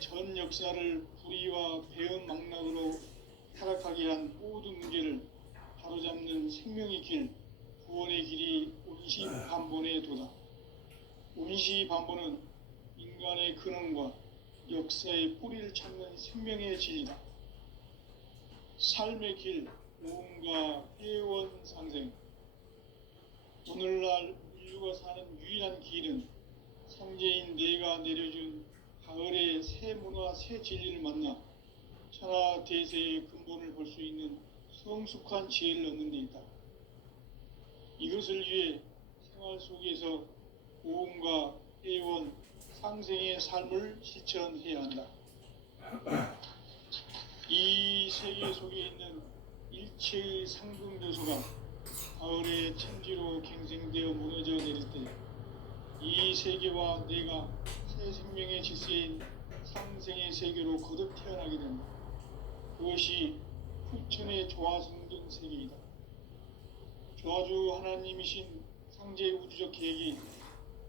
인간의 전 역사를 불의와 배은망락으로 타락하게 한 모든 문제를 바로잡는 생명의 길, 구원의 길이 운시반본의 도다. 운시반본은 인간의 근원과 역사의 뿌리를 찾는 생명의 진리다. 삶의 길, 모험과 회원 상생. 오늘날 인류가 사는 유일한 길은 상제인 내가 내려준 가을의 새 문화, 새 진리를 만나 천하 대세의 근본을 볼 수 있는 성숙한 지혜를 얻는 데 있다. 이것을 위해 생활 속에서 모험과 회원, 상생의 삶을 실천해야 한다. 이 세계 속에 있는 일체의 상등 요소가 가을의 천지로 갱생되어 무너져 내릴 때 이 세계와 내가 새 생명의 질서인 상생의 세계로 거듭 태어나게 된다. 그것이 후천의 조화성경 세계이다. 조화주 하나님이신 상제 우주적 계획이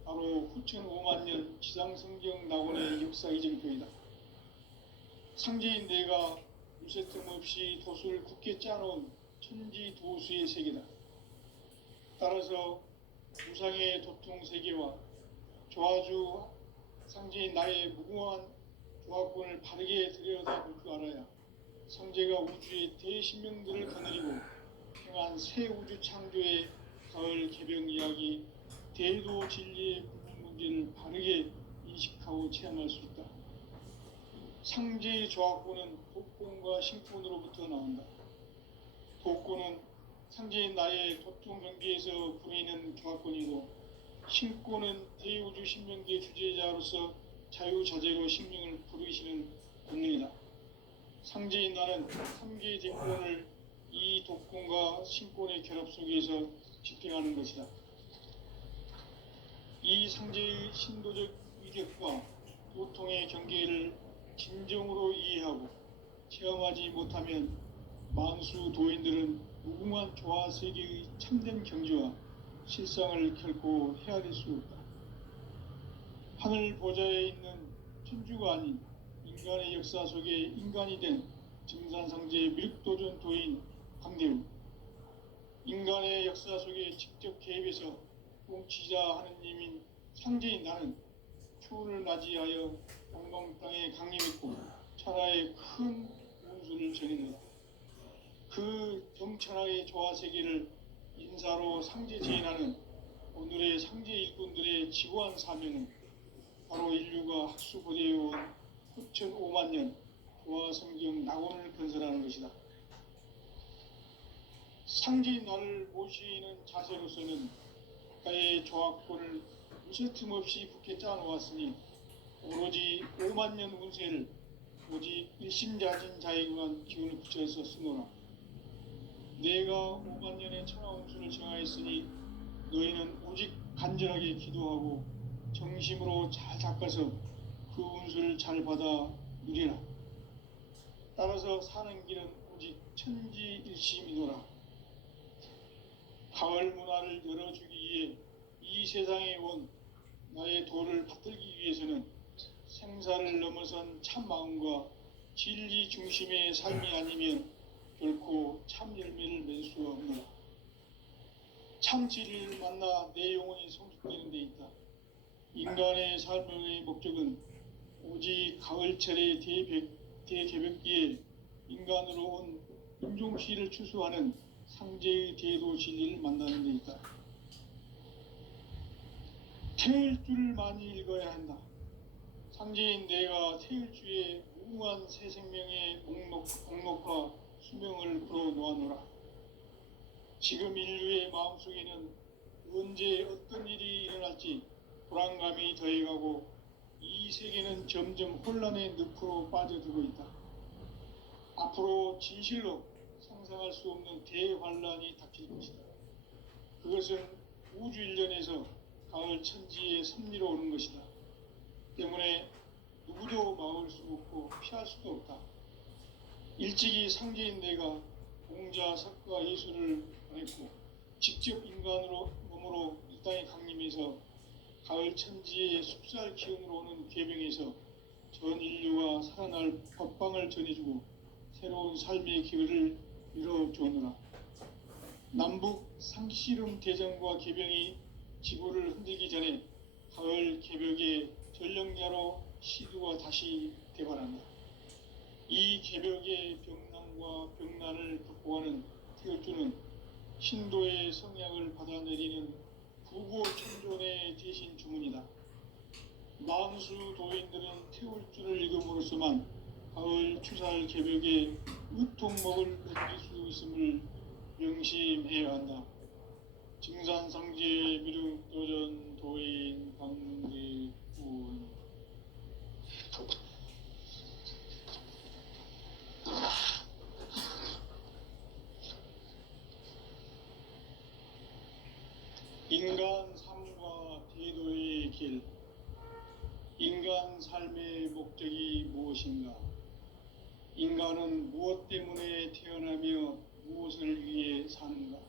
바로 후천 5만 년 지상성경 낙원의 역사 이정표이다. 상제인 내가 유세 틈 없이 도수를 굳게 짜놓은 천지 도수의 세계다. 따라서 우상의 도통 세계와 조화주 상제인 나의 무궁한 조화권을 바르게 들여다볼 줄 알아야 상제가 우주의 대신명들을 거느리고 행한 새 우주 창조의 가을 개병 이야기, 대도 진리의 구분 문제를 바르게 인식하고 체험할 수 있다. 상제의 조화권은 독권과 신권으로부터 나온다. 독권은 상제인 나의 도통 경계에서 부리는 조화권이고, 신권은 대우주 신명기의 주제자로서 자유자재로 신명을 부르시는 권능이다. 상제인 나는 3개의 대권을 이 독권과 신권의 결합 속에서 집행하는 것이다. 이 상제의 신도적 위력과 도통의 경계를 진정으로 이해하고 체험하지 못하면 만수 도인들은 무궁한 조화 세계의 참된 경지와 실상을 결코 헤아릴 수 없다. 하늘 보좌에 있는 천주가 아닌 인간의 역사 속에 인간이 된 증산상제의 미륵도전 도인 강대우, 인간의 역사 속에 직접 개입해서 통치자 하느님인 상제인 나는 추운을 맞이하여 영광 땅에 강림했고 천하의 큰 운수를 전했노라. 그 정천하의 조화 세계를 인사로 상제 제인하는 오늘의 상제 일꾼들의 지고한 사명은 바로 인류가 학수고대해온 후천 5만 년 조화 성경 낙원을 건설하는 것이다. 상제인 나를 모시는 자세로서는 가까의 조화권을 무쇠 틈 없이 굳게 짜놓았으니 오로지 5만 년 운세를 오직 일심자진 자에게만 기운을 붙여서 쓰노라. 내가 5만 년의 천하 운수를 정하였으니 너희는 오직 간절하게 기도하고 정심으로 잘 닦아서 그 운수를 잘 받아 누리라. 따라서 사는 길은 오직 천지일심이노라. 가을 문화를 열어주기 위해 이 세상에 온 나의 도를 받들기 위해서는 생사를 넘어선 참 마음과 진리 중심의 삶이 아니면 결코 참 열매를 맺을 수 없노라. 참 진리를 만나 내 영혼이 성숙되는 데 있다. 인간의 삶의 목적은 오직 가을철의 대개벽기에 인간으로 온 인종시를 추수하는 상제의 대도 진리를 만나는 데 있다. 태일주를 많이 읽어야 한다. 상제인 내가 태일주의 무궁한 새 생명의 목록과 수명을 풀어놓아노라. 지금 인류의 마음속에는 언제 어떤 일이 일어날지 불안감이 더해가고 이 세계는 점점 혼란의 늪으로 빠져들고 있다. 앞으로 진실로 상상할 수 없는 대환란이 닥칠 것이다. 그것은 우주 일련에서 가을 천지의 섭리로 오는 것이다. 때문에 누구도 막을 수 없고 피할 수도 없다. 일찍이 상제인 내가 공자, 석가, 예수를 보냈고 직접 인간으로 몸으로 이 땅에 강림해서 가을 천지의 숲살 기운으로 오는 계병에서 전 인류가 살아날 법방을 전해주고 새로운 삶의 기회를 열어주느라. 남북 상씨름 대전과 개병이 지구를 흔들기 전에 가을 개벽의 전령자로 시두가 다시 대발한다. 이 개벽의 병난과 병난을 극복하는 태울주는 신도의 성약을 받아내리는 부고 천존의 대신 주문이다. 만수 도인들은 태울주를 읽음으로써만 가을 추살 개벽의 으통목을 견딜 수 있음을 명심해야 한다. 증산상제 미륵도전 도인 강대군. 인간 삶과 대도의 길. 인간 삶의 목적이 무엇인가? 인간은 무엇 때문에 태어나며 무엇을 위해 사는가?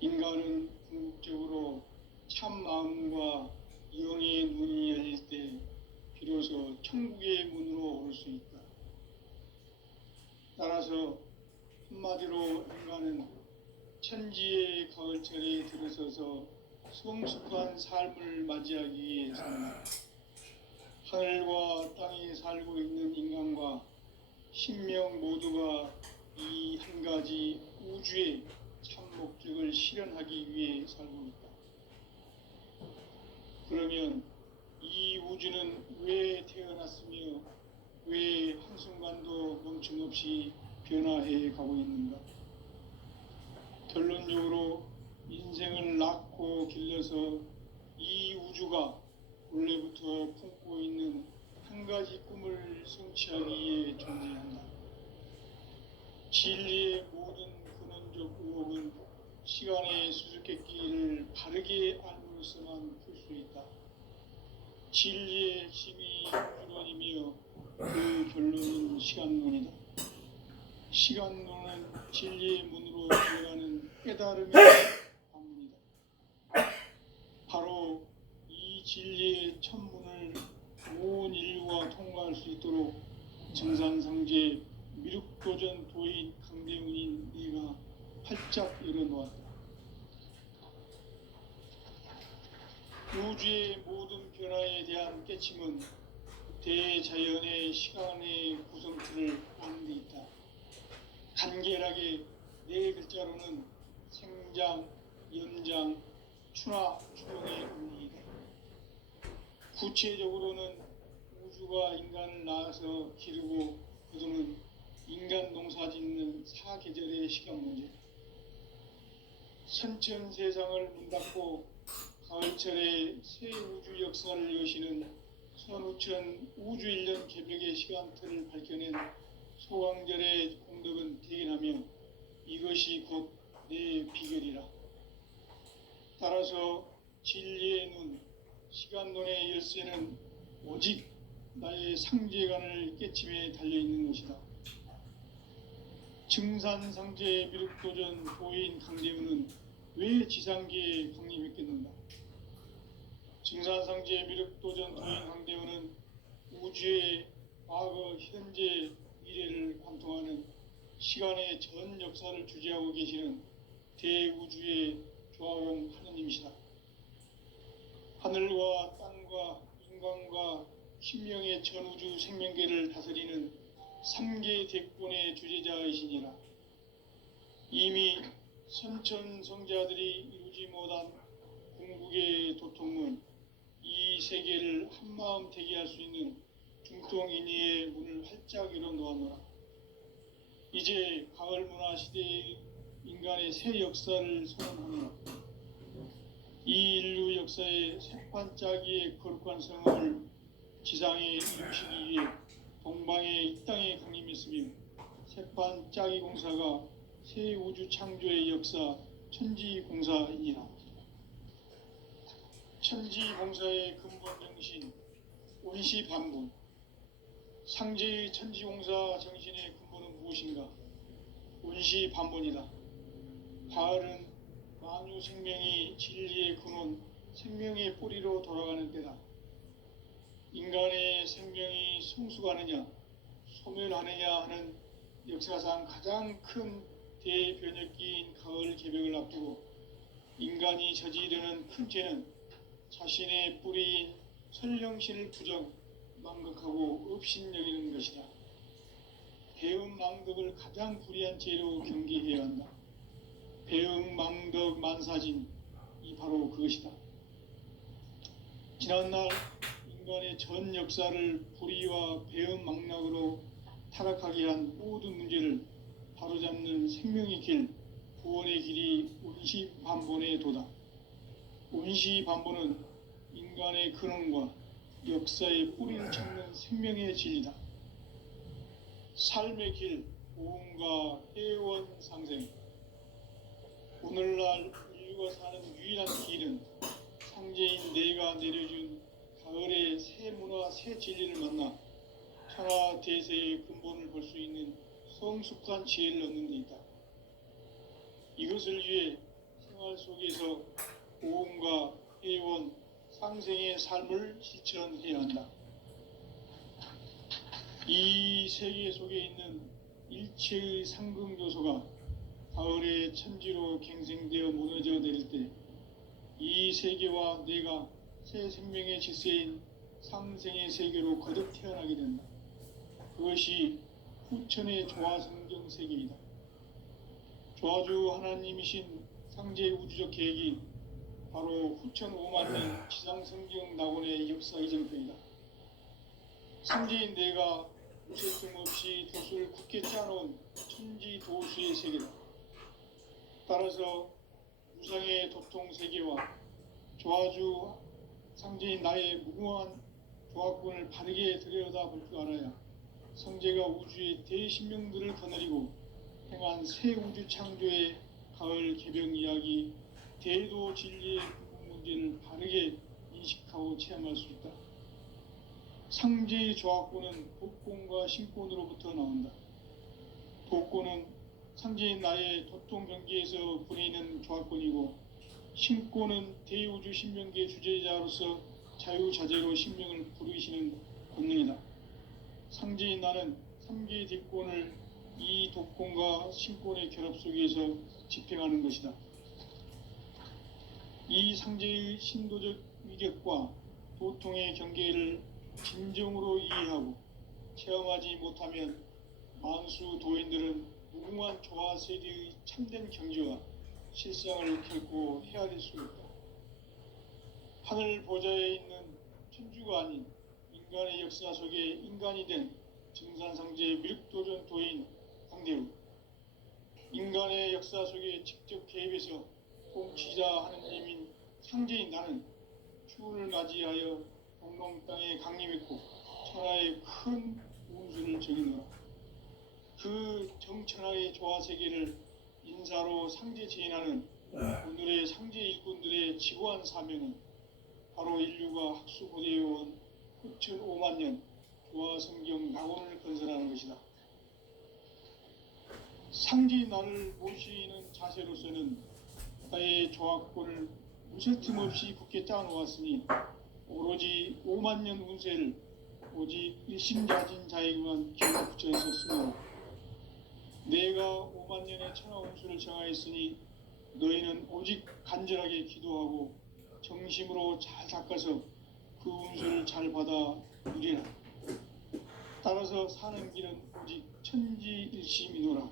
인간은 궁극적으로 참 마음과 영의 눈이 열릴 때 비로소 천국의 문으로 올 수 있다. 따라서 한마디로 인간은 천지의 가을철에 들어서서 성숙한 삶을 맞이하기 위해 산다. 하늘과 땅에 살고 있는 인간과 신명 모두가 이 한 가지 우주의 참 목적을 실현하기 위해 살고 있다. 그러면 이 우주는 왜 태어났으며 왜 한순간도 멈춤없이 변화해 가고 있는가? 결론적으로 인생을 낳고 길러서 이 우주가 원래부터 품고 있는 한 가지 꿈을 성취하기 위해 존재한다. 진리의 모든 근원적 의혹은 시간의 수수께끼를 바르게 알므로서만 풀 수 있다. 진리의 핵심이 우주론이며 그 결론은 시간론이다. 시간론은 진리의 문으로 들어가는 깨달음의 방문이다. 바로 이 진리의 천문을 온 인류가 통과할 수 있도록 증산상제 미륵도전 도인 강대문인 네가 활짝 열어놓았다. 우주의 모든 변화에 대한 깨침은 대자연의 시간의 구성틀을 아는 데 있다. 간결하게 네 글자로는 생장, 연장, 추나 추동의 원리이다. 구체적으로는 우주가 인간을 낳아서 기르고 거두는 인간 농사 짓는 사계절의 시간 문제. 선천 세상을 문 닫고 가을철에 새 우주 역사를 여시는 선우천 우주 1년 개벽의 시간틀을 밝혀낸 소강절의 공덕은 대견하며 이것이 곧 내 비결이라. 따라서 진리의 눈, 시간론의 열쇠는 오직 나의 상제관을 깨침에 달려있는 것이다. 증산상제 미륵도전 도인 강대훈은 왜 지상계에 강림했겠는가? 증산상제 미륵도전 도인 강대훈은 우주의 과거, 현재, 미래를 관통하는 시간의 전 역사를 주재하고 계시는 대우주의 조화공 하느님이시다. 하늘과 땅과 인간과 신명의 전우주 생명계를 다스리는 3계 대권의 주재자이시니라. 이미 선천성자들이 이루지 못한 궁극의 도통은 이 세계를 한마음 되게 할 수 있는 중통인의의 문을 활짝 열어놓았노라. 이제 가을 문화 시대의 인간의 새 역사를 선언하노라. 이 인류 역사의 새판짜기의 거룩한 성을 지상에 이루시기 위해 동방의 이 땅에 강림했으며 새판짜기 공사가 새 우주 창조의 역사 천지공사이니라. 천지공사의 근본 정신 원시반분. 상제의 천지공사 정신의 근본은 무엇인가? 원시반분이다. 가을은 만유 생명이 진리의 근원, 생명의 뿌리로 돌아가는 때다. 인간의 생명이 성숙하느냐 소멸하느냐 하는 역사상 가장 큰 대변혁기인 가을 개벽을 앞두고 인간이 저지르는 큰 죄는 자신의 뿌리인 선령신을 부정, 망각하고 업신여기는 것이다. 배은망덕을 가장 불의한 죄로 경계해야 한다. 배은망덕 만사진, 이 바로 그것이다. 지난날 인간의 전 역사를 불의와 배은망락으로 타락하게 한 모든 문제를 바로잡는 생명의 길, 구원의 길이 운시반본의 도다. 운시반본은 인간의 근원과 역사의 뿌리를 찾는 생명의 진리다. 삶의 길, 보험과 해원 상생. 오늘날 인류가 사는 유일한 길은 상제인 내가 내려준 가을의 새 문화, 새 진리를 만나 천하 대세의 근본을 볼 수 있는 성숙한 지혜를 얻는 데 있다. 이것을 위해 생활 속에서 보험과 해원, 상생의 삶을 실천해야 한다. 이 세계 속에 있는 일체의 상극 요소가 가을의 천지로 갱생되어 무너져 내릴 때 이 세계와 내가 새 생명의 질서인 상생의 세계로 거듭 태어나게 된다. 그것이 후천의 조화성경 세계이다. 조화주 하나님이신 상제 우주적 계획이 바로 후천 5만 년 지상성경 낙원의 역사 이전편이다. 상제인 내가 무쇠틈 없이 도수를 굳게 짜놓은 천지 도수의 세계다. 따라서 무상의 도통 세계와 조화주 상제인 나의 무궁한 조화권을 바르게 들여다볼 줄 알아야 성제가 우주의 대신명들을 거느리고 행한 새 우주 창조의 가을 개벽 이야기, 대도 진리의 문제를 바르게 인식하고 체험할 수 있다. 상제의 조화권은 독권과 신권으로부터 나온다. 독권은 상제인 나의 도통 경계에서 부리는 조화권이고, 신권은 대우주 신명계 주제자로서 자유자재로 신명을 부르시는 권능이다. 상제인 나는 3개의 뒷권을 이 독권과 신권의 결합 속에서 집행하는 것이다. 이 상제의 신도적 위격과 도통의 경계를 진정으로 이해하고 체험하지 못하면 만수 도인들은 무궁한 조화 세계의 참된 경지와 실상을 결코 헤아릴 수 있다. 하늘 보좌에 있는 천주가 아닌 인간의 역사 속에 인간이 된 증산상제 밀도전 도인 상대우, 인간의 역사 속에 직접 개입해서 통치자 하느님인 상제인 나는 추운을 맞이하여 동롱 땅에 강림했고 천하의 큰 운수를 정의노라. 그 정천하의 조화세계를 인사로 상제 지인하는 오늘의 상제 일꾼들의 지고한 사명은 바로 인류가 학수고대해온 후천 5만 년 조화성경 낙원을 건설하는 것이다. 상제인 나를 모시는 자세로서는 나의 조화권을 무쇠틈 없이 굳게 짜놓았으니 오로지 5만 년 운세를 오직 일심자진 자에게만 기울여 붙여 있었으므로 내가 5만 년의 천하 운수를 정하였으니 너희는 오직 간절하게 기도하고 정심으로 잘 닦아서 그 운수를 잘 받아 누리라. 따라서 사는 길은 오직 천지일심이노라.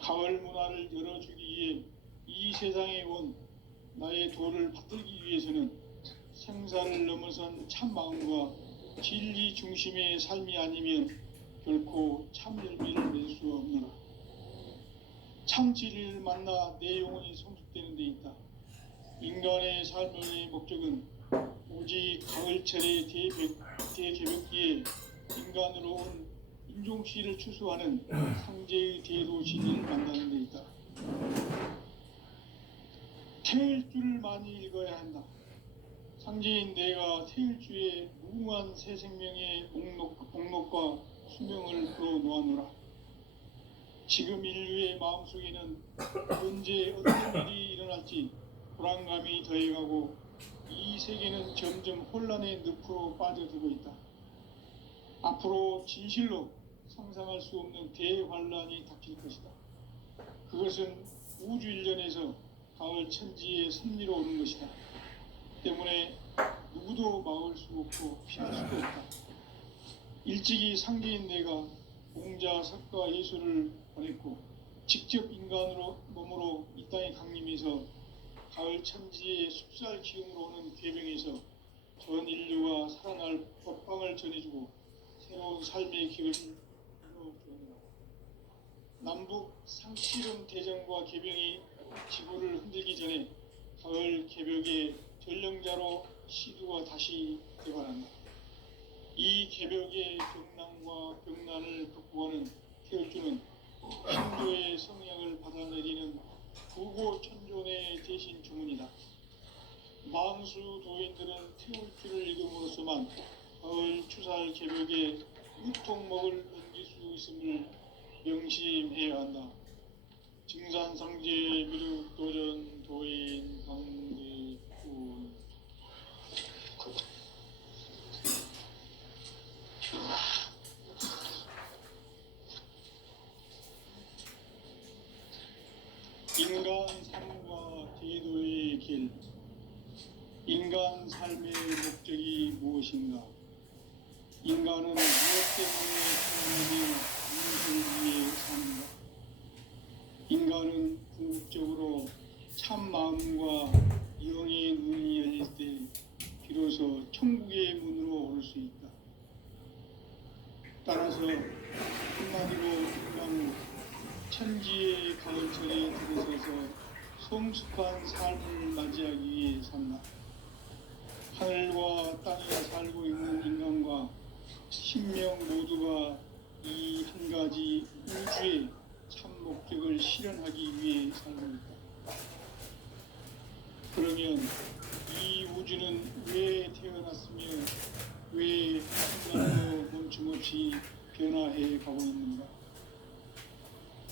가을 문화를 열어주기 위해 이 세상에 온 나의 도를 받들기 위해서는 생사를 넘어선 참 마음과 진리 중심의 삶이 아니면 결코 참 열매를 낼 수 없노라. 참 진리를 만나 내 영혼이 성숙되는 데 있다. 인간의 삶의 목적은 오직 가을철의 대개벽기에 인간으로 온 인종시를 추수하는 상제의 대도 진리를 만나는 데 있다. 태일주를 많이 읽어야 한다. 상제인 내가 태일주의 무궁한 새 생명의 목록과 수명을 풀어놓아노라. 지금 인류의 마음속에는 언제 어떤 일이 일어날지 불안감이 더해가고 이 세계는 점점 혼란의 늪으로 빠져들고 있다. 앞으로 진실로 상상할 수 없는 대환란이 닥칠 것이다. 그것은 우주 일련에서 가을 천지의 섭리로 오는 것이다. 때문에 누구도 막을 수 없고 피할 수도 없다. 일찍이 상계인 내가 공자, 석가, 예수를 보냈고 직접 인간으로 몸으로 이 땅에 강림해서 가을 천지의 숲살 기운으로 오는 궤병에서 전 인류가 살아날 법방을 전해주고 새로운 삶의 길을 열어주었다. 남북 상씨름 대전과 개병이 지구를 흔들기 전에 가을 개벽의 전령자로 시두가 다시 개발한다. 이 개벽의 벽난과 벽난을 극복하는 태울주는 신도의 성향을 받아내리는 구고천존의 대신 주문이다. 만수 도인들은 태울주를 읽음으로써만 가을 추살 개벽의 우통목을 넘길 수 있음을 명심해야 한다. 증산상제 미륵도전 도인 강대군. 인간 삶과 제도의 길. 인간 삶의 목적이 무엇인가? 인간은 무엇 때문에 태어나며 무엇을 위해 사는가? 인간은 궁극적으로 참 마음과 영의 눈이 열릴 때 비로소 천국의 문으로 올 수 있다. 따라서 한마디로 인간은 천지의 가을철에 들어서서 성숙한 삶을 맞이하기 위해 산다. 하늘과 땅에 살고 있는 인간과 신명 모두가 이 한 가지 우주의 참 목적을 실현하기 위해 살고 있다. 그러면 이 우주는 왜 태어났으며 왜 한순간도 멈춤없이 변화해 가고 있는가?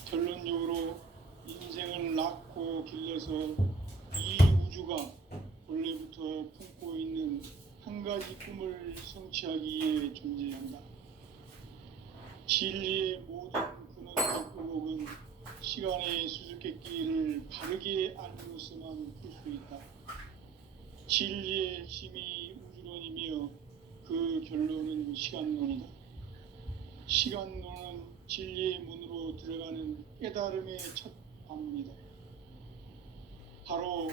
결론적으로 인생을 낳고 길러서 이 우주가 원래부터 품고 있는 한 가지 꿈을 성취하기 위해 존재한다. 진리의 모든 근원과 의혹은 시간의 수수께끼를 바르게 알므로서만 풀 수 있다. 진리의 핵심이 우주론이며 그 결론은 시간론이다. 시간론은 진리의 문으로 들어가는 깨달음의 첫 방문이다. 바로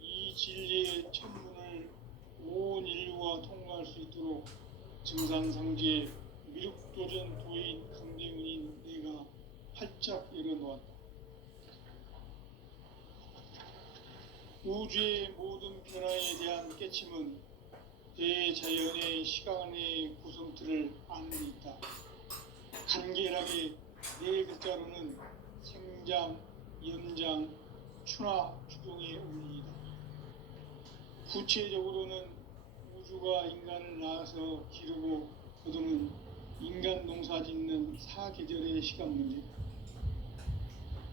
이 진리의 첫 문을 온 인류가 통과할 수 있도록 증산상제 미륵도전 도인 강대훈인 내가 활짝 열어놓았다. 우주의 모든 변화에 대한 깨침은 대자연의 시간의 구성틀을 아는 데 있다. 간결하게 네 글자로는 생장, 연장, 추나 추동의 원리이다. 구체적으로는 우주가 인간을 낳아서 기르고 거두는 인간 농사 짓는 사계절의 시간 문제다.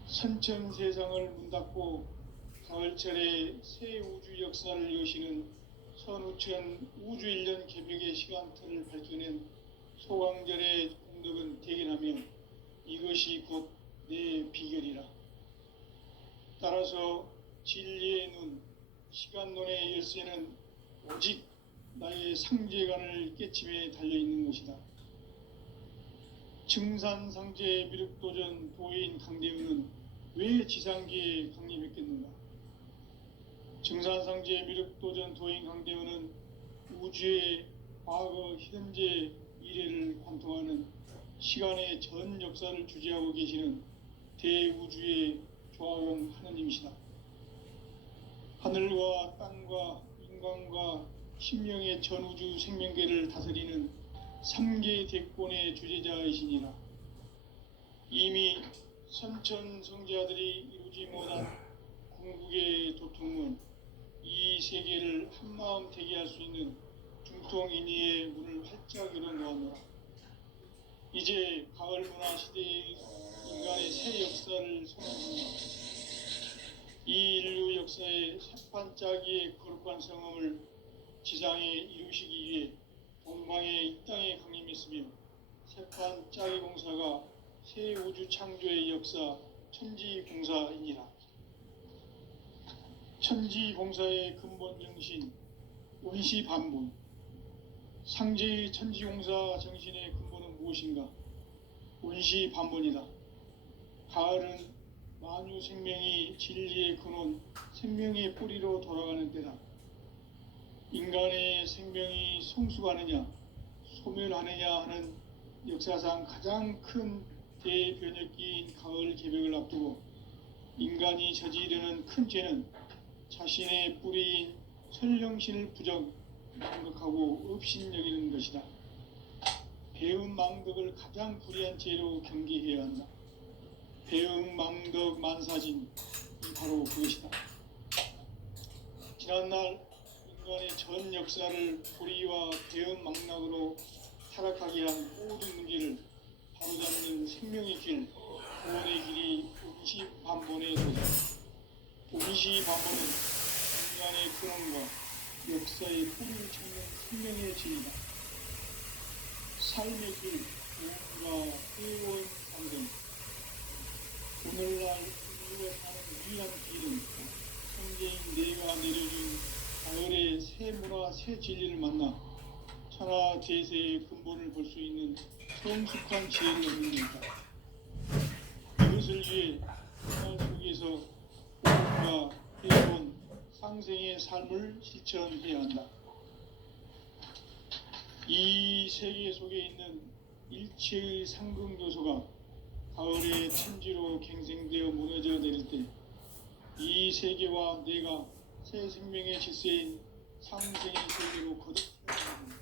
선천 세상을 문 닫고 가을철에 새 우주 역사를 여시는 선우천 우주 일년 개벽의 시간틀을 밝혀낸 소강절의 공덕은 대견하며 이것이 곧 내 비결이라. 따라서 진리의 눈, 시간론의 열쇠는 오직 나의 상제관을 깨침에 달려있는 것이다. 증산상제 미륵도전 도인 강대훈은 왜 지상계에 강림했겠는가? 증산상제 미륵도전 도인 강대훈은 우주의 과거, 현재, 미래를 관통하는 시간의 전 역사를 주재하고 계시는 대우주의 조화공 하느님이시다. 하늘과 땅과 인간과 신명의 전우주 생명계를 다스리는 3계 대권의 주재자이시니라. 이미 선천 성자들이 이루지 못한 궁극의 도통은 이 세계를 한마음 되게 할 수 있는 중통인의의 문을 활짝 열어놓았노라. 이제 가을 문화 시대의 인간의 새 역사를 선언합니다. 이 인류 역사의 첫 반짝이의 거룩한 성음을 지상에 이루시기 위해 동방의 이 땅에 강림했으며 세판 짜기 공사가 새 우주 창조의 역사 천지공사이니라. 천지공사의 근본 정신 원시반본. 상제의 천지공사 정신의 근본은 무엇인가? 원시반본이다. 가을은 만유 생명이 진리의 근원, 생명의 뿌리로 돌아가는 때다. 인간의 생명이 성숙하느냐, 소멸하느냐 하는 역사상 가장 큰 대변혁기인 가을 개벽을 앞두고 인간이 저지르는 큰 죄는 자신의 뿌리인 설령신을 망각하고 업신여기는 것이다. 배은망덕을 가장 불의한 죄로 경계해야 한다. 배은망덕 만사진이 바로 그것이다. 지난날 인간의 전 역사를 불의와 배은망락으로 타락하게 한 모든 문제를 바로잡는 생명의 길, 구원의 길이 원시반본의 도다. 원시반본은 인간의 근원과 역사의 뿌리를 찾는 생명의 진리다. 삶의 길, 무언가 회원 상등. 오늘날 인류가 사는 유일한 길은 성제인 내가 내려준 가을의 새 문화, 새 진리를 만나 천하 제세의 근본을 볼 수 있는 성숙한 지혜를 얻는 것이다. 이것을 위해 생활 속에서 무언가 회원 상생의 삶을 실천해야 한다. 이 세계 속에 있는 일체의 상극 요소가 가을의 천지로 갱생되어 무너져 내릴 때 이 세계와 내가 새 생명의 질서인 상생의 세계로 거듭 태어나는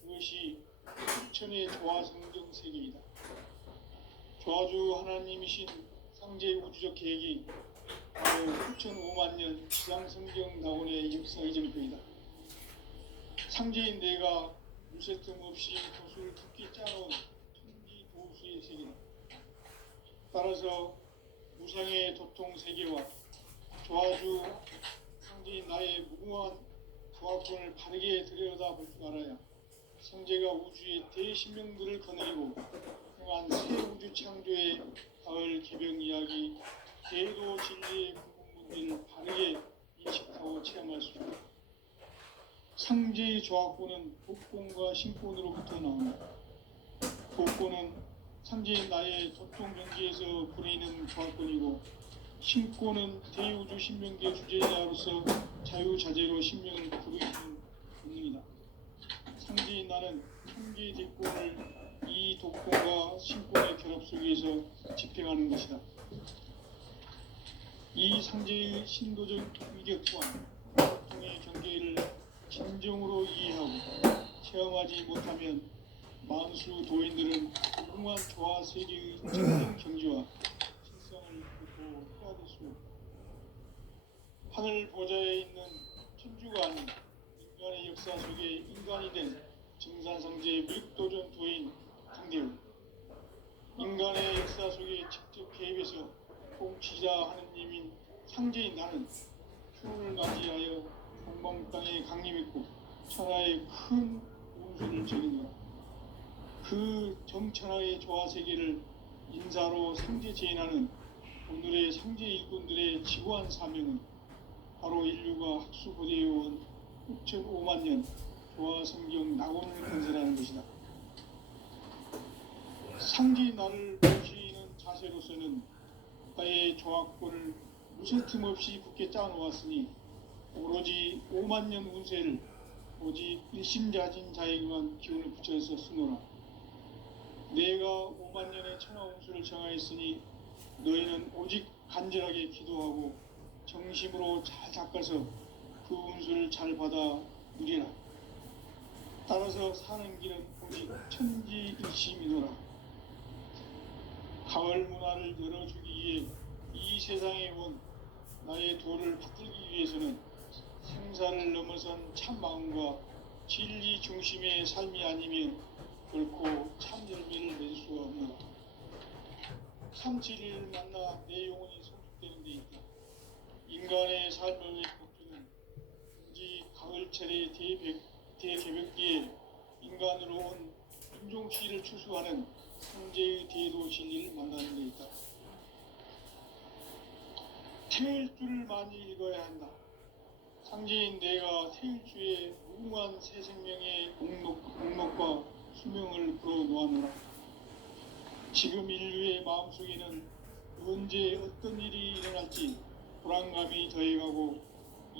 그것이 흑천의 조화성경 세계이다. 조화주 하나님이신 상제 우주적 계획이 바로 9,500,000년 지상성경 낙원의 역사 이전표이다. 상제인 내가 무쇠 틈 없이 도수를 깊게 짜놓은 천지 도수의 세계다. 따라서 무상의 도통 세계와 조화주 상제인 나의 무궁한 조합권을 바르게 들여다볼 줄 알아야 성제가 우주의 대신명들을 거느리고 행한 새 우주 창조의 가을 개벽 이야기 대도 진리의 근본 문제를 바르게 인식하고 체험할 수 있다. 상제의 조합권은 복권과 신권으로부터 나온다. 복권은 상제인 나의 도통 경계에서 부리는 조합권이고 신권은 대우주 신명계 주제자로서 자유자재로 신명을 부르시는 본능이다. 상제인 나는 상계 대권을 이 독권과 신권의 결합 속에서 집행하는 것이다. 이 상제의 신도적 위격과 고통의 경계를 진정으로 이해하고 체험하지 못하면 만수 도인들은 무궁한 조화 세계의 정령 경지와 실상을 듣고 헤아릴 수 없다. 하늘 보좌에 있는 천주가 아닌 인간의 역사 속에 인간이 된 증산성제의 밀도전 도인 강대우. 인간의 역사 속에 직접 개입해서 통치자 하느님인 상제인 나는 추운을 맞이하여 동방 땅에 강림했고 천하의 큰 운수를 지닌 것. 그 정천하의 조화세계를 인사로 상제 제인하는 오늘의 상제 일꾼들의 지구한 사명은 바로 인류가 학수고대해온 6,500,000년 조화성경 낙원을 건설하는 것이다. 상제인 나를 모시는 자세로서는 국가의 조합권을 무쇠 틈 없이 굳게 짜놓았으니 오로지 50,000년 운세를 오직 일심자진 자에게만 기운을 붙여서 쓰노라. 내가 50,000년의 천하 운수를 정하였으니 너희는 오직 간절하게 기도하고 정심으로 잘 닦아서 그 운수를 잘 받아 누리라. 따라서 사는 길은 오직 천지일심이노라. 가을 문화를 열어주기 위해 이 세상에 온 나의 도를 받들기 위해서는 생사를 넘어선 참 마음과 진리 중심의 삶이 아니면 결코 참 열매를 맺을 수가 없노라. 참 진리를 만나 내 영혼이 성숙되는 데 있다. 인간의 삶의 목표는 오직 가을철의 대개벽기에 인간으로 온 인종시를 추수하는 상제의 대도 진리를 만나는 데 있다. 태일 줄을 많이 읽어야 한다. 상제인 내가 태일주의 무궁한 새 생명의 목록과 수명을 풀어놓아노라. 지금 인류의 마음속에는 언제 어떤 일이 일어날지 불안감이 더해가고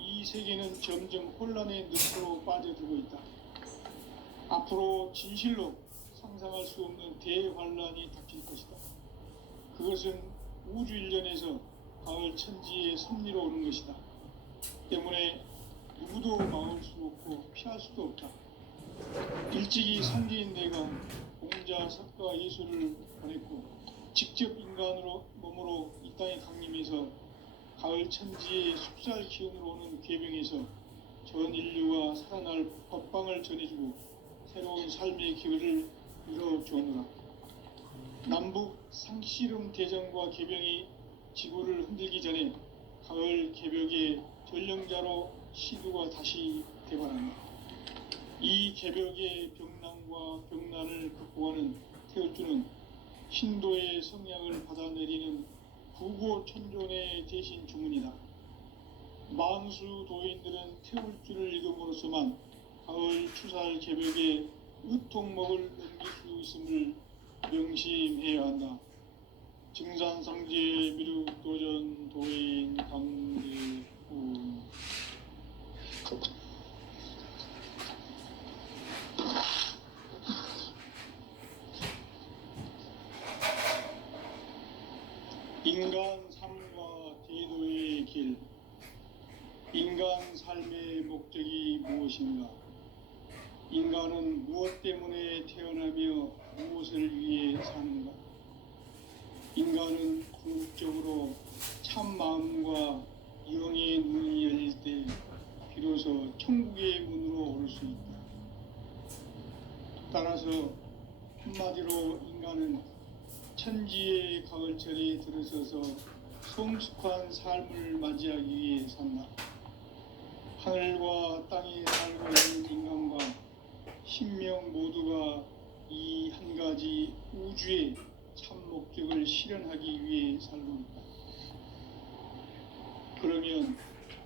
이 세계는 점점 혼란의 늪으로 빠져들고 있다. 앞으로 진실로 상상할 수 없는 대환란이 닥칠 것이다. 그것은 우주 일련에서 가을 천지의 섭리로 오는 것이다. 때문에 누구도 막을 수 없고 피할 수도 없다. 일찍이 상제인 내가 공자, 석가, 예수를 보냈고 직접 인간으로 몸으로 이 땅에 강림해서 가을 천지의 숙살 기운으로 오는 궤병에서 전 인류가 살아날 법방을 전해주고 새로운 삶의 기회를 이뤄주었노라. 남북 상씨름 대전과 개병이 지구를 흔들기 전에 가을 개벽의 전령자로 시두가 다시 대발한다. 이 개벽의 병난과 병난을 극복하는 태울주는 신도의 성향을 받아내리는 구고천존의 대신 주문이다. 만수 도인들은 태울주를 읽음으로써만 가을 추살 개벽의 의통목을 넘길 수 있음을 명심해야 한다. 증산상제 미륵도전 도인 강대훈. 인간 삶과 제도의 길. 인간 삶의 목적이 무엇인가? 인간은 무엇 때문에 태어나며 무엇을 위해 사는가? 인간은 궁극적으로 참 마음과 영의 눈이 열릴 때 비로소 천국의 문으로 오를 수 있다. 따라서 한마디로 인간은 천지의 가을철에 들어서서 성숙한 삶을 맞이하기 위해 산다. 하늘과 땅에 살고 있는 인간과 신명 모두가 이 한 가지 우주의 참 목적을 실현하기 위해 살고 있다. 그러면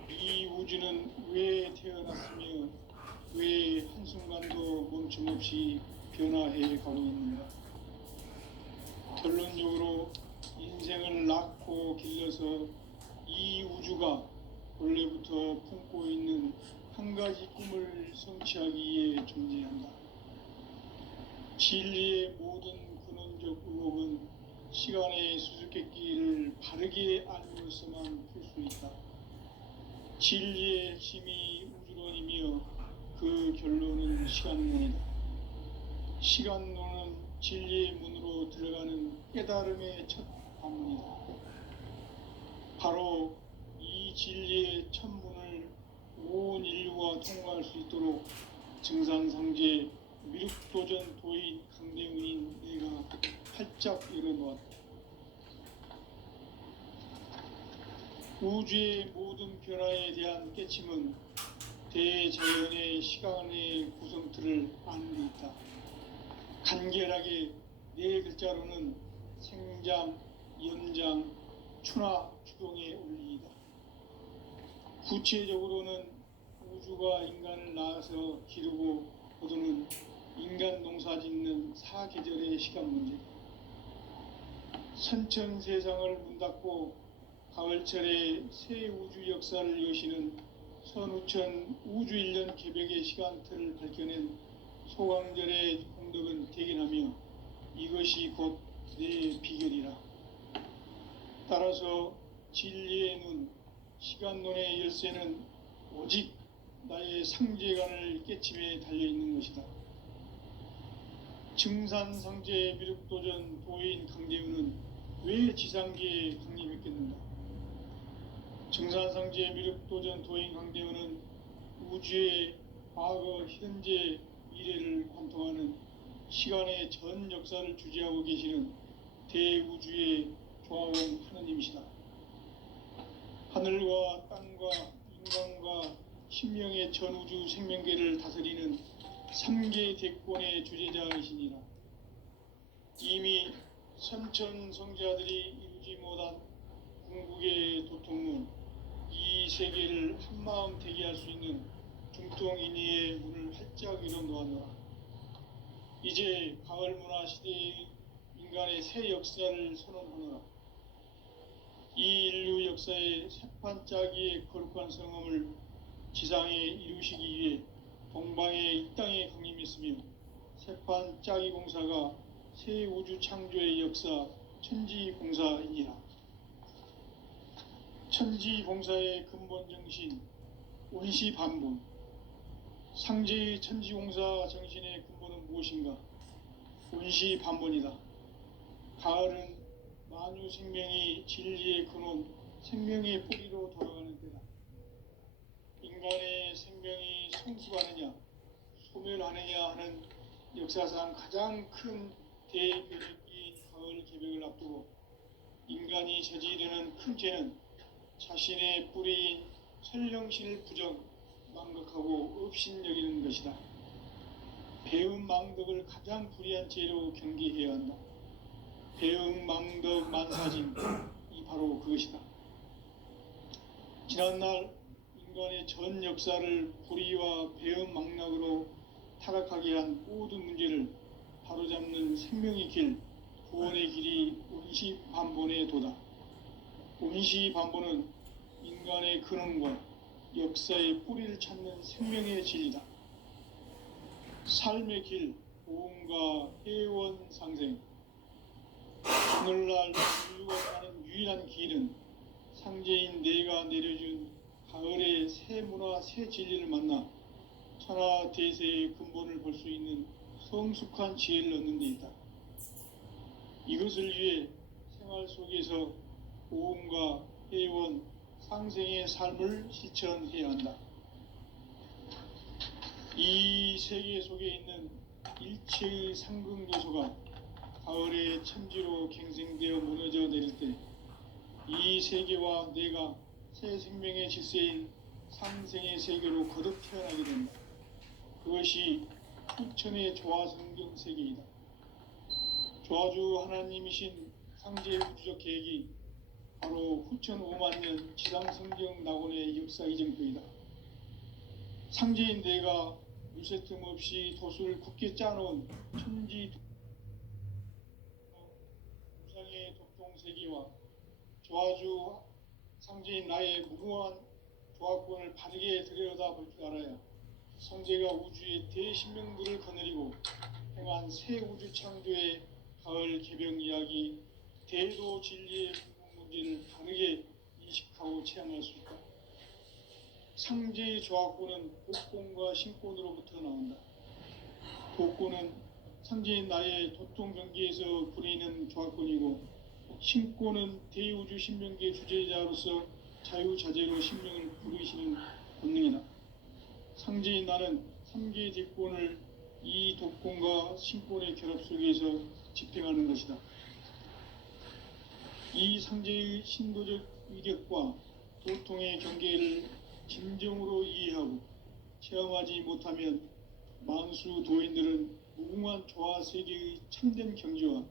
이 우주는 왜 태어났으며 왜 한순간도 멈춤없이 변화해 가고 있는가? 결론적으로 인생을 낳고 길러서 이 우주가 원래부터 품고 있는 한 가지 꿈을 성취하기 위해 존재한다. 진리의 모든 근원적 의혹은 시간의 수수께끼를 바르게 알므로서만 풀 수 있다. 진리의 핵심이 우주론이며 그 결론은 시간론이다. 시간론은 진리의 문으로 들어가는 깨달음의 첫 관문이다. 바로 이 진리의 첫 문을 온 인류가 통과할 수 있도록 증산상제 미륵도전 도인 강대훈인 내가 활짝 열어놓았다. 우주의 모든 변화에 대한 깨침은 대자연의 시간의 구성틀을 아는 데 있다. 간결하게 네 글자로는 생장, 연장, 추나 추동의 원리이다. 구체적으로는 우주가 인간을 낳아서 기르고 거두는 인간 농사 짓는 사계절의 시간 문제다. 선천 세상을 문 닫고 가을철에 새 우주 역사를 여시는 선우천 우주 1년 개벽의 시간틀을 밝혀낸 소강절의 공덕은 대견하며 이것이 곧 내 비결이라. 따라서 진리의 눈, 시간론의 열쇠는 오직 나의 상제관을 깨침에 달려있는 것이다. 증산상제 미륵도전 도인 강대훈은 왜 지상계에 강림했겠는가? 증산상제 미륵도전 도인 강대훈은 우주의 과거, 현재, 미래를 관통하는 시간의 전 역사를 주재하고 계시는 대우주의 조화원 하느님이시다. 하늘과 땅과 인간과 신명의 전우주 생명계를 다스리는 3계 대권의 주제자이시니라. 이미 선천성자들이 이루지 못한 궁극의 도통문 이 세계를 한마음 되게 할 수 있는 중통인의의 문을 활짝 열어놓았노라. 이제 가을 문화 시대의 인간의 새 역사를 선언하노라. 이 인류 역사의 새판짜기의 거룩한 성험을 지상에 이루시기 위해 동방의 이 땅에 강림했으며 새판짜기 공사가 새 우주 창조의 역사 천지공사이니라. 천지공사의 근본 정신 원시반본. 상제의 천지공사 정신의 근본은 무엇인가? 원시반본이다. 가을은 만유 생명이 진리의 근원, 생명의 뿌리로 돌아가는 때다. 인간의 생명이 성숙하느냐, 소멸하느냐 하는 역사상 가장 큰 대변혁기인 가을 개벽을 앞두고 인간이 저지르는 큰 죄는 자신의 뿌리인 설령신을 부정, 망각하고 업신여기는 것이다. 배음 망덕을 가장 불의한 죄로 경계해야 한다. 배음 망덕 만사진, 이 바로 그것이다. 지난날 인간의 전 역사를 불의와 배음 망락으로 타락하게 한 모든 문제를 바로잡는 생명의 길, 구원의 길이 원시반본의 도다. 원시반본은 인간의 근원과 역사의 뿌리를 찾는 생명의 진리다. 삶의 길, 보험과 회원 상생. 오늘날 인류가 가는 유일한 길은 상제인 내가 내려준 가을의 새 문화, 새 진리를 만나 천하 대세의 근본을 볼 수 있는 성숙한 지혜를 얻는 데 있다. 이것을 위해 생활 속에서 보험과 회원, 상생의 삶을 실천해야 한다. 이 세계 속에 있는 일체의 상극 요소가 가을의 천지로 갱생되어 무너져 내릴 때 이 세계와 내가 새 생명의 질서인 상생의 세계로 거듭 태어나게 된다. 그것이 후천의 조화성경 세계이다. 조화주 하나님이신 상제의 우주적 계획이 바로 후천 5만 년 지상성경 낙원의 역사 이정표이다. 상제인 내가 물새 틈 없이 도수를 굳게 짜놓은 천지 우상의 독동세계와 조화주 상제인 나의 무궁한 조화권을 바르게 들여다볼 줄 알아야 성제가 우주의 대신명들을 거느리고 행한 새 우주 창조의 가을 개벽 이야기, 대도 진리의 문제를 다르게 인식하고 체험할 수 있다. 상제의 조화권은 복권과 신권으로부터 나온다. 복권은 상제인 나의 도통 경계에서 부리는 조화권이고 신권은 대우주 신명계 주제자로서 자유자재로 신명을 부르시는 본능이다. 상제인 나는 3개 대권을 이 독권과 신권의 결합 속에서 집행하는 것이다. 이 상제의 신도적 위력과 도통의 경계를 진정으로 이해하고 체험하지 못하면 만수 도인들은 무궁한 조화 세계의 참된 경지와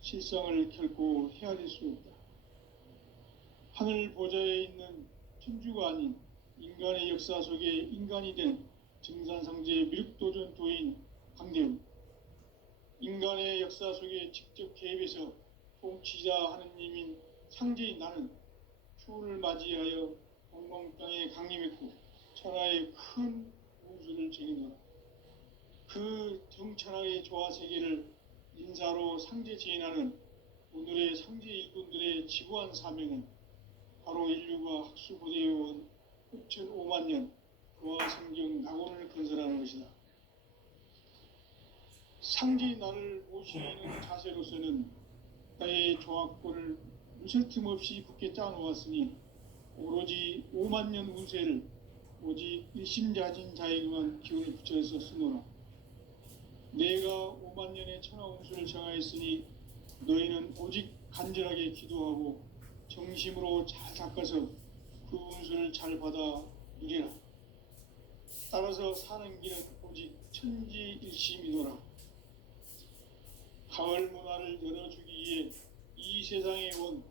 실상을 결코 헤아릴 수 없다. 하늘 보좌에 있는 천주가 아닌 인간의 역사 속에 인간이 된 증산상제의 미륵도전 도인 강대우, 인간의 역사 속에 직접 개입해서 통치자 하느님인 상제인 나는 추운을 맞이하여 동방 땅에 강림했고 천하의 큰 우주를 지니노라. 그 정천하의 조화 세계를 인사로 상제 지인하는 오늘의 상제 일꾼들의 지구한 사명은 바로 인류가 학수고대해온 후천 5만 년 조화 성경 낙원을 건설하는 것이다. 상제인 나를 모시는 자세로서는 나의 조화권을 무슨 틈 없이 굳게 짜놓았으니 오로지 5만 년 운세를 오직 일심자진 자에게만 기운을 붙여서 쓰노라. 내가 5만 년의 천하 운수를 정하였으니 너희는 오직 간절하게 기도하고 정심으로 잘 닦아서 그 운수를 잘 받아 누리라. 따라서 사는 길은 오직 천지일심이노라. 가을 문화를 열어주기 위해 이 세상에 온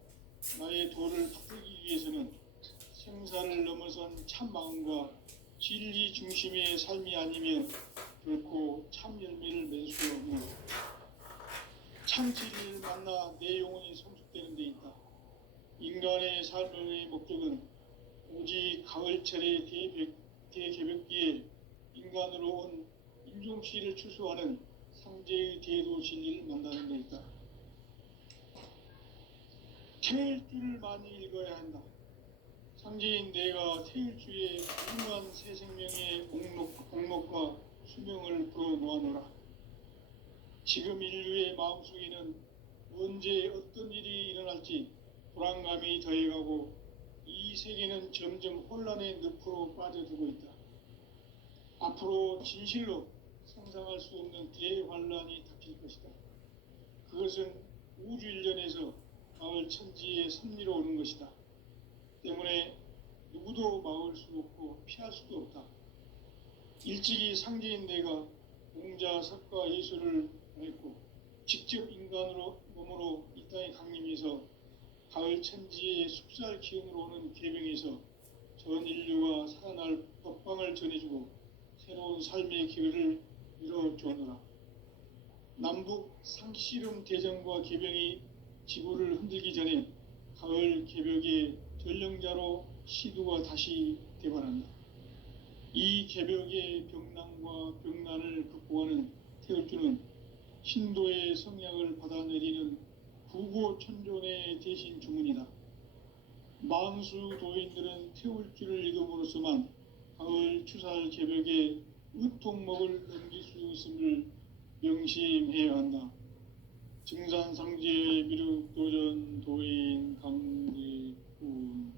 나의 도를 붙들기 위해서는 생사를 넘어선 참 마음과 진리 중심의 삶이 아니면 결코 참 열매를 맺을 수 없는 참 진리를 만나 내 영혼이 성숙되는 데 있다. 인간의 삶의 목적은 오직 가을철의 대개벽기에 인간으로 온 인종씨를 추수하는 상제의 대도 진리를 만나는 데 있다. 태일주를 많이 읽어야 한다. 상제인 내가 태일주의 훌륭한 새 생명의 공록과 수명을 풀어놓아노라. 지금 인류의 마음속에는 언제 어떤 일이 일어날지 불안감이 더해가고 이 세계는 점점 혼란의 늪으로 빠져들고 있다. 앞으로 진실로 상상할 수 없는 대환란이 닥칠 것이다. 그것은 우주 일련에서 가을 천지의 섭리로 오는 것이다. 때문에 누구도 막을 수 없고 피할 수도 없다. 일찍이 상제인 내가 공자, 석가, 예수를 보냈고 직접 인간으로 몸으로 이 땅에 강림해서 가을 천지의 숙살 기운으로 오는 계명에서 전 인류가 살아날 법방을 전해주고 새로운 삶의 기회를 이뤄주었노라. 남북 상씨름 대전과 계병이 지구를 흔들기 전에 가을 개벽의 전령자로 시두가 다시 되반한다. 이 개벽의 병난과 병난을 극복하는 태울주는 신도의 성약을 받아내리는 구고천존의 대신 주문이다. 만수 도인들은 태울주를 읽음으로써만 가을 추살 개벽의 으통목을 넘길 수 있음을 명심해야 한다. 증산상제 미륵도전 도인 강대군.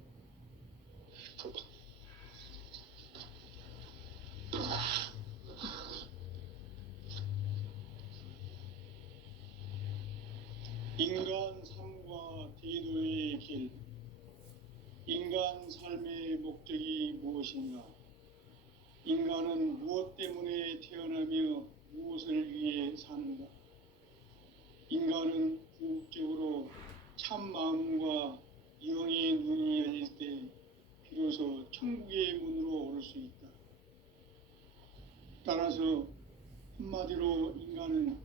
인간 삶과 대도의 길. 인간 삶의 목적이 무엇인가? 인간은 무엇 때문에 태어나며 무엇을 위해 사는가? 인간은 궁극적으로 참 마음과 영의 눈이 열릴 때 비로소 천국의 문으로 오를 수 있다. 따라서 한마디로 인간은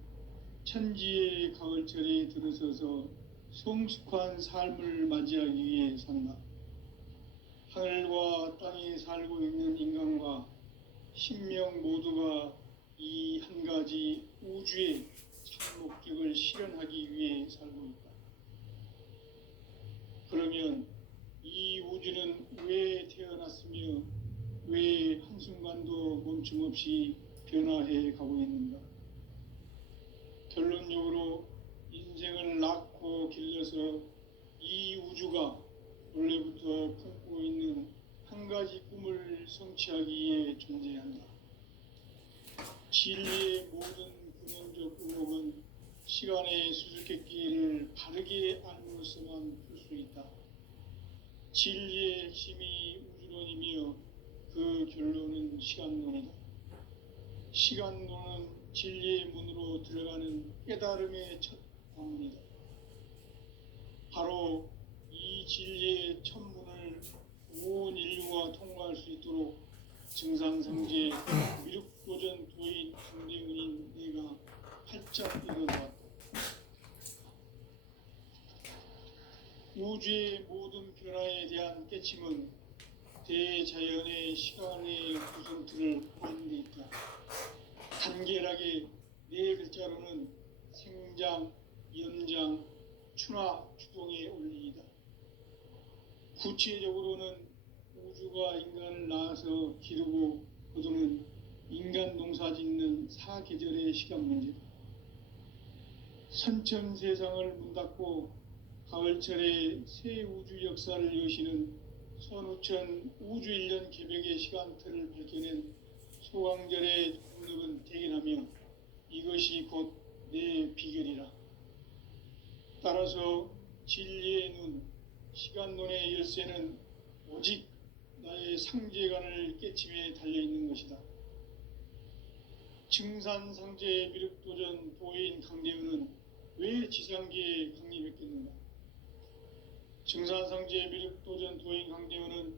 천지의 가을철에 들어서서 성숙한 삶을 맞이하기 위해 산다. 하늘과 땅에 살고 있는 인간과 신명 모두가 이 한 가지 우주의 참 목적을 실현하기 위해 살고 있다. 그러면 이 우주는 왜 태어났으며 왜 한순간도 멈춤없이 변화해 가고 있는가? 결론적으로 인생을 낳고 길러서 이 우주가 원래부터 품고 있는 한 가지 꿈을 성취하기 위해 존재한다. 진리의 모든 근원적 의혹은 시간의 수수께끼를 바르게 알므로써만 풀 수 있다. 진리의 핵심이 우주론이며 그 결론은 시간론이다. 시간론은 진리의 문으로 들어가는 깨달음의 첫 관문이다. 바로 이 진리의 첫 문을 온 인류가 통과할 수 있도록 증상상제 미륵도전 도인 강대군인 내가 활짝 일어나왔다. 우주의 모든 변화에 대한 깨침은 대자연의 시간의 구성틀을 보는 데 있다. 간결하게 네 글자로는 생장, 연장, 추나 추동의 원리이다. 구체적으로는 우주가 인간을 낳아서 기르고 거두는 인간 농사 짓는 사계절의 시간 문제다. 선천 세상을 문 닫고 가을철에 새 우주 역사를 여시는 선우천 우주일년 개벽의 시간틀을 밝혀낸 소강절의 공력은 대견하며 이것이 곧 내 비결이라. 따라서 진리의 눈, 시간론의 열쇠는 오직 나의 상제관을 깨침에 달려있는 것이다. 증산상제 미륵도전 도인 강대우는 왜 지상계에 강림했겠는가? 증산상제 미륵도전 도인 강대우는